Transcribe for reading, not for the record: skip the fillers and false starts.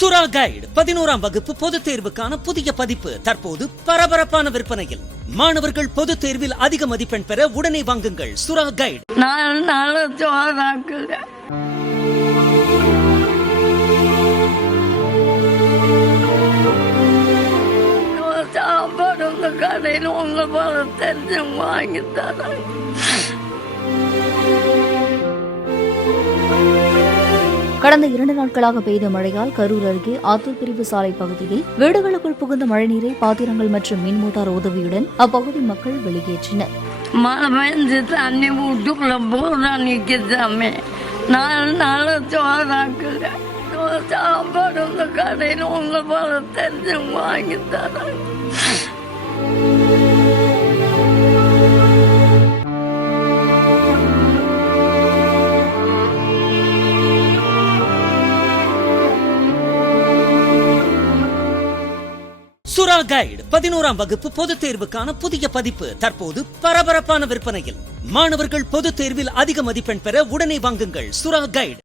சுறா கைடு 11ஆம் வகுப்பு பொதுத் தேர்வுக்கான புதிய பதிப்பு தற்போது பரபரப்பான விற்பனையில். மாணவர்கள் பொதுத் தேர்வில் அதிக மதிப்பெண் பெற உடனே வாங்குங்கள் சுறா கைடு. சாப்பாடு உங்க கடையில் உங்க போல தெரிஞ்சவங்க வாங்கி தராங்க. கடந்த 2 நாட்களாக பெய்த மழையால் கரூர் அருகே ஆத்தூர் பிரிவு சாலை பகுதியில் வீடுகளுக்குள் புகுந்த மழைநீரை பாத்திரங்கள் மற்றும் மின் மோட்டார் உதவியுடன் அப்பகுதி மக்கள் வெளியேற்றினர். மழை பெஞ்சு தண்ணி வீட்டுக்குள்ள பூரா நிற்கிதாமே. 4 நாள் சோறாக்குல சாப்பாடு உங்க கடையில் உங்க போல தெரிஞ்சவங்க வாங்கி தராங்க. சுறா கைடு 11ஆம் வகுப்பு பொதுத் தேர்வுக்கான புதிய பதிப்பு தற்போது பரபரப்பான விற்பனையில். மாணவர்கள் பொதுத் தேர்வில் அதிக மதிப்பெண் பெற உடனே வாங்குங்கள் சுறா கைடு.